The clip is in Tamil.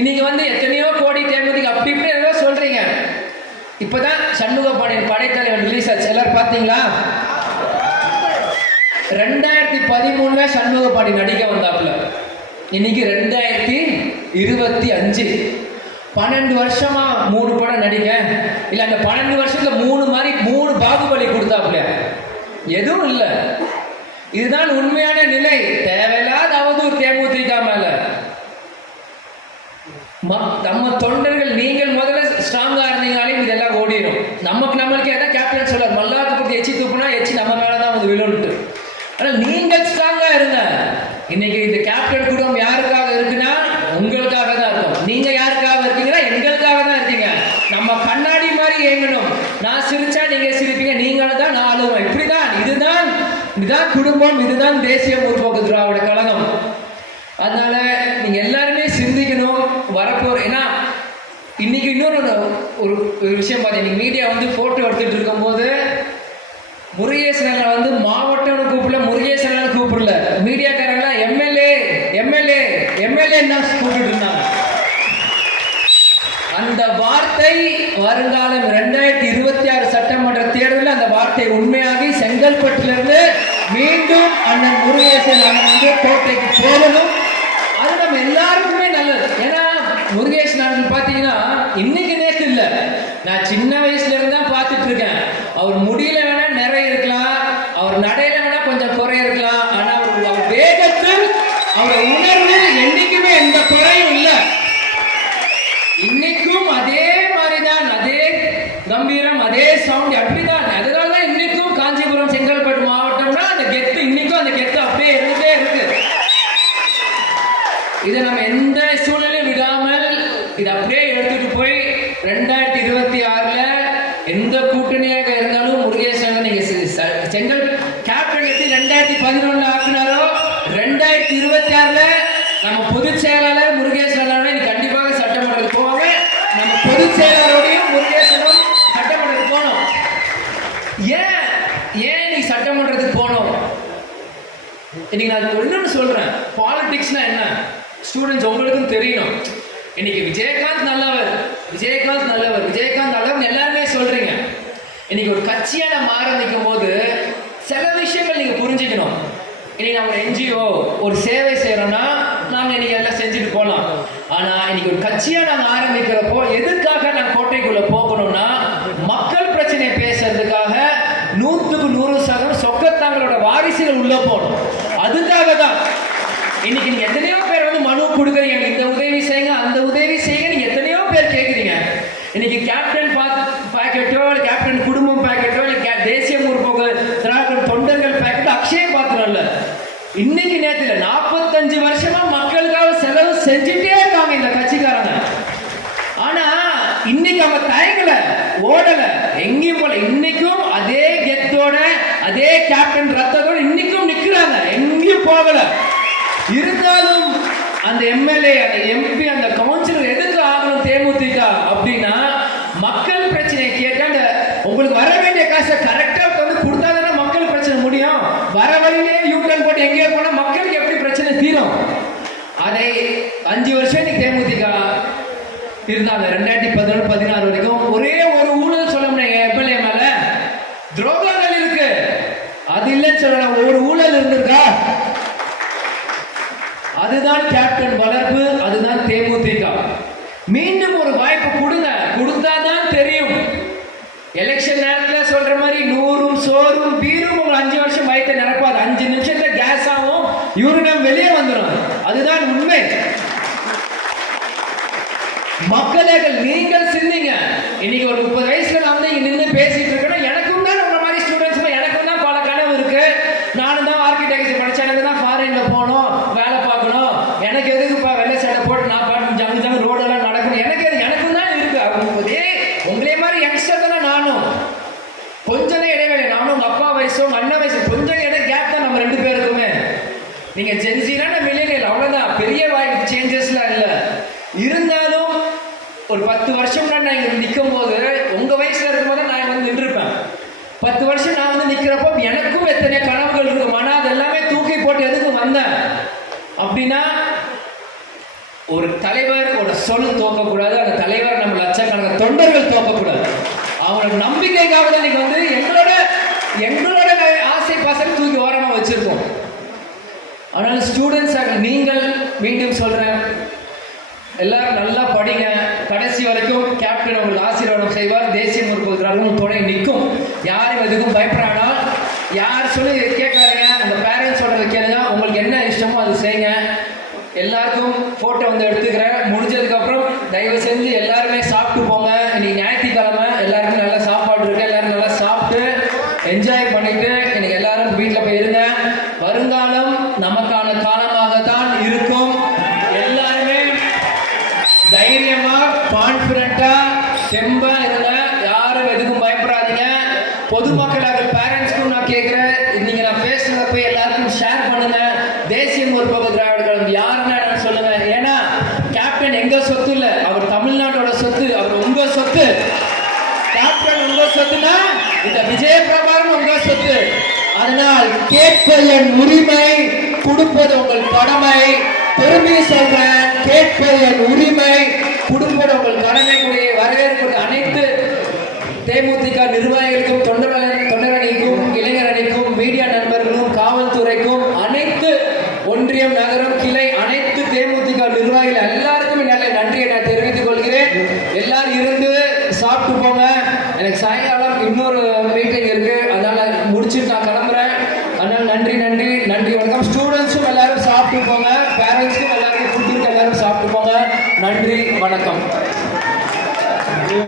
இன்னைக்கு வந்து எத்தனையோ கோடி தேர்ந்ததுக்கு அப்படி இப்படி ஏதோ சொல்றீங்க. இப்பதான் சண்முக பாண்டியன் படைத்தலைவன் ரிலீஸ் ஆச்சு, எல்லாரும் பாத்தீங்களா? 2013 சண்முக பாண்டியன் நடிக்க வந்தாப்புல. இன்னைக்கு 2025, 12 வருஷமா 3 படம் நடிக்க. இல்ல அந்த 12 வருஷத்துல 3 பாகுபலி கொடுத்தாப்புல, எதுவும் இல்ல. இதுதான் உண்மையான நிலை. தேவையில்லாத அவதூறு தேமுதிக மேல. நம்ம தொண்டர்கள் நீங்கள் முதல்ல ஸ்ட்ராங்கா இருந்தீங்கனாலே இதெல்லாம் ஓடிடும். நம்மளுக்கு எதாவது கேப்டன் சொல்றாரு, மல்லாக்கு பத்தி எச்சி துப்புனா எச்சி நம்ம மேலதான் வந்து விழுந்துட்டு. ஆனால் நீங்கள் ஸ்ட்ராங்கா இருங்க. இன்னைக்கு இந்த கேப்டன் குடும்பம் யாருக்காக இருக்குன்னா உங்களுக்காக தான் இருக்கும். நீங்க யாருக்காக இருக்கீங்கன்னா எங்களுக்காக தான் இருக்கீங்க. நம்ம கண்ணாடி மாதிரி ஏங்கணும். நான் சிரிச்சா நீங்க சிரிப்பீங்க, நீங்களும் தான் நான் அழுவேன். இப்படிதான். இதுதான் குடும்பம், இதுதான் தேசிய முற்போக்கு திராவிட கழகம். அதனால நீங்க எல்லாருமே சிந்திக்கணும். வரப்போற ஏன்னா இன்னைக்கு இன்னொரு ஒரு விஷயம் பார்த்தீங்க, மீடியா வந்து போட்டோ எடுத்துட்டு இருக்கும் போது முருகேசன் வந்து மாவட்டம் கூப்பிடல, முருகேசன் கூப்பிடல, மீடியாக்காரங்க எம்எல்ஏ எம்எல்ஏ எம்எல்ஏ கூப்பிட்டு இருந்தாங்க. அந்த வார்த்தை வருங்காலம் 2026 சட்டமன்ற தேர்தலில் அந்த வார்த்தை உண்மையாகி செங்கல்பட்டிலிருந்து மீண்டும் அண்ணன் முருகேசன் அண்ணன் வந்து கோட்டைக்கு போகணும். அது நம்ம எல்லாருக்குமே நல்லது. ஏன்னா முருகேசன் அண்ணன் பார்த்தீங்கன்னா இன்னைக்கு நேற்று இல்லை, நான் சின்ன வயசுல இருந்து தான் பார்த்துட்டு இருக்கேன். அவர் முடியல வேணா நிறைய இருக்கலாம், அவர் நடையில வேணா கொஞ்சம் குறை இருக்கலாம், ஆனா அவர் வேகத்தில் அவர் உணர்வு என்னைக்குமே எந்த குறையும் இல்லை. இன்னைக்கும் அதே மாதிரிதான், அதே கம்பீரம், அதே சவுண்ட் அப்படிதான். அதனாலதான் இன்னைக்கும் காஞ்சிபுரம் செங்கல்பட்டு மாவட்டம்னா அந்த கெத்து, இன்னைக்கும் அந்த கெத்து அப்படியே இருந்துட்டே இருக்கு. இதை நம்ம எந்த சூழ்நிலையும் விடாமல் இதை அப்படியே எடுத்துட்டு போய் 2026 எந்த கூட்டணியாக இருந்தாலும் முருகேசன் நீங்க செங்கல் கேப்டன் எடுத்து 2011 ஆக்குனாரோ 2026 நம்ம பொதுச் செயலாளர் முருகேசன் கண்டிப்பாக சட்டமன்றத்துக்கு போவாங்க. நம்ம பொதுச் செயலாளரோடையும் முருகேசனும் சட்டமன்றத்துக்கு போனோம். ஏன் நீ சட்டமன்றத்துக்கு போனோம்? இன்னைக்கு நான் இன்னொன்னு சொல்றேன், பாலிடிக்ஸ்னா என்ன ஸ்டூடெண்ட்ஸ் உங்களுக்கும் தெரியணும். இன்னைக்கு விஜயகாந்த் நல்லவர், விஜயகாந்த் நல்லவர், விஜயகாந்த் நல்லவர் எல்லாருமே சொல்றீங்க. இன்னைக்கு ஒரு கட்சியா நம்ம ஆரம்பிக்கும் போது சில விஷயங்கள் நீங்க புரிஞ்சுக்கணும். இன்னைக்கு நம்ம என்ஜிஓ ஒரு சேவை செய்யறோம்னா நாங்க இன்னைக்கு எல்லாம் செஞ்சுட்டு போகலாம். ஆனா இன்னைக்கு ஒரு கட்சியா நாங்க ஆரம்பிக்கிறப்போ எதுக்காக நான் கோட்டைக்குள்ள போகணும்னா மக்கள் பிரச்சனை பேசுறதுக்காக 100% சொக்கத்தாங்களோட வாரிசுகள் உள்ள போகணும். அதுக்காக தான் இன்னைக்கு நீங்க எத்தனையோ பேர் வந்து மனு கொடுக்குறீங்க, இந்த உதவி செய்யுங்க அந்த உதவி செய்யுங்க, நீங்க எத்தனையோ பேர் கேட்குறீங்க. இன்னைக்கு கேப்டன் பாக்கெட்டோ இல்லை கேப்டன் குடும்பம் பாக்கெட்டோ இல்லை தேசிய முற்போக்கு திராவிட தொண்டர்கள் பாக்கெட்டோ அக்ஷய பாத்திரம் இல்லை. இன்னைக்கு நேரத்தில் 45 வருஷமா மக்களுக்காக செலவு செஞ்சுட்டே இருக்காங்க இந்த கட்சிக்காரங்க. ஆனா இன்னைக்கு அவங்க தயங்கல, ஓடல, எங்கேயும் போல. இன்னைக்கும் அதே கெத்தோட அதே கேப்டன் ரத்தத்தோட இன்னைக்கும் நிக்கிறாங்க, எங்கேயும் போகல. இருந்தாலும் அந்த எம்எல்ஏ அந்த எம்பி அந்த கவுன்சிலர் எதுக்கு ஆகணும் தேமுதிக அப்படின்னா மக்கள் பிரச்சனை கேட்க உங்களுக்கு வர வேண்டிய காசை கரெக்டா வந்து கொடுத்தாதானே மக்கள் பிரச்சனை முடியும். வர வழியிலே யூட்டன் போட்டு எங்கேயோ போனா மக்களுக்கு எப்படி பிரச்சனை தீரும்? அதை 5 வருஷம் தேமுதிக இருந்தாங்க. 2011-16 வரைக்கும் ஒரே ஒரு ஊழல் சொல்ல முடியாது எம்எல்ஏ மேல. துரோகங்கள் இருக்கு, அது இல்லைன்னு சொல்லலாம். ஒரு ஊழல் இருந்திருக்கா? அதுதான் கேப்டன் வளர்ப்பு, அதுதான் தேமுதிக. மீண்டும் ஒரு வாய்ப்பு கொடுங்க, கொடுத்தாதான் தெரியும். எலெக்ஷன் நேரத்தில் சொல்ற மாதிரி 100 சோறும் பீரும் உங்க 5 வருஷம் வயத்தை நிரப்பாது. 5 நிமிஷத்துல கேஸ் ஆகும், யூரினம் வெளியே வந்துடும். அதுதான் உண்மை. மக்களே நீங்கள் சிந்திங்க. இன்னைக்கு ஒரு 30 வயசுல நான் வந்து நின்று பேசிட்டு இருக்கேன். எனக்கும் தான் உங்க மாதிரி ஸ்டூடெண்ட்ஸ், எனக்கும் தான் பல கனவு இருக்கு. நானும் தான் ஆர்கிடெக்சர் படிச்சேன், எனக்கு தான் ஃபாரின்ல போகணும், வேலை பார்க்கணும். எனக்கு எதுக்குப்பா வெள்ளை சட்டை போட்டு நான் பாட்டு ஜங்கு ரோடெல்லாம் நடக்கணும்? எனக்கும் தான் இருக்கு. உங்களே மாதிரி யங்ஸ்டர் தானே நானும். கொஞ்சம் இடைவேளை, நானும் உங்க அப்பா வயசு உங்க அண்ணன் வயசு கொஞ்சம் கேப் தான் நம்ம 2 பேருக்குமே. நீங்க ஜென்சினா மில்லியனியல், அவ்வளவுதான். பெரிய வாய்ப்பு சேஞ்சஸ்லாம் இல்லை. இருந்தாலும் ஒரு 10 வருஷம் நான் இங்க நிற்கும் போது உங்க வயசுல இருக்கும் போது நான் வந்து நின்றுருப்பேன். 10 வருஷம் நான் வந்து நிக்கிறப்போ எனக்கும் எத்தனை கனவுகள் இருக்கு. மன அது எல்லாமே தூக்கி போட்டு எதுக்கு வந்தேன் அப்படின்னா ஒரு தலைவரோட சொல் தோக்கக்கூடாது, அந்த தலைவர் நம்ம லட்சக்கணக்கான தொண்டர்கள் தோக்கக்கூடாது. அவங்களோட நம்பிக்கைக்காக தான் இன்னைக்கு வந்து எங்களோட ஆசை பாசம் தூக்கி ஓரமா வச்சிருக்கோம். அதனால ஸ்டூடெண்ட்ஸ் நீங்கள், மீண்டும் சொல்றேன், எல்லாரும் நல்லா படிங்க. கடைசி வரைக்கும் கேப்டன் உங்களுக்கு ஆசீர்வாதம் செய்வார். தேசிய முற்போக்கு கழகம் துணை நிற்கும். யாரும் எதுக்கும் பயப்படானால், யார் சொல்லி கேட்காதீங்க. உங்க பேரண்ட்ஸ் சொல்றதை கேளுங்க. உங்களுக்கு என்ன இஷ்டமோ அது செய்யுங்க. எல்லாருக்கும் போட்டோ வந்து எடுத்துக்கிறேன். முடிஞ்சதுக்கு அப்புறம் தயவு செஞ்சு எல்லாருமே சாப்பிட்டு போங்க. இன்னைக்கு ஞாயிற்றுக்கிழமை, எல்லாருக்கும் நல்லா சாப்பாடு இருக்கு. எல்லாரும் நல்லா சாப்பிட்டு என்ஜாய் பண்ணிட்டு இன்னைக்கு எல்லாரும் வீட்டில் போய் இருங்க. வருங்காலம் நமக்கான காலமாக தான் இருக்கும். எல்லாருமே தைரியமா, கான்பிடண்டா, தெம்பா இருங்க. யாரும் எதுக்கும் பயப்படாதீங்க. பொதுமக்களாக பேரண்ட்ஸ்க்கும் நான் கேட்கிறேன், நீங்க நான் பேசுறத போய் எல்லாருக்கும் ஷேர் பண்ணுங்க. தேசிய முற்போக்கு திராவிட கழகம் யாருன்னா சொல்லுங்க. ஏன்னா கேப்டன் எங்க சொத்து இல்ல, அவர் தமிழ்நாட்டோட சொத்து. அவர் உங்க சொத்து. கேப்டன் உங்க சொத்துனா இந்த விஜய பிரபாகரன் உங்க சொத்து. அதனால் கேட்பது என் உரிமை, கொடுப்பது உங்கள் கடமை. பெருமையை சொல்றேன், கேட்பது என் உரிமை, கொடுப்பது உங்கள் கடமை.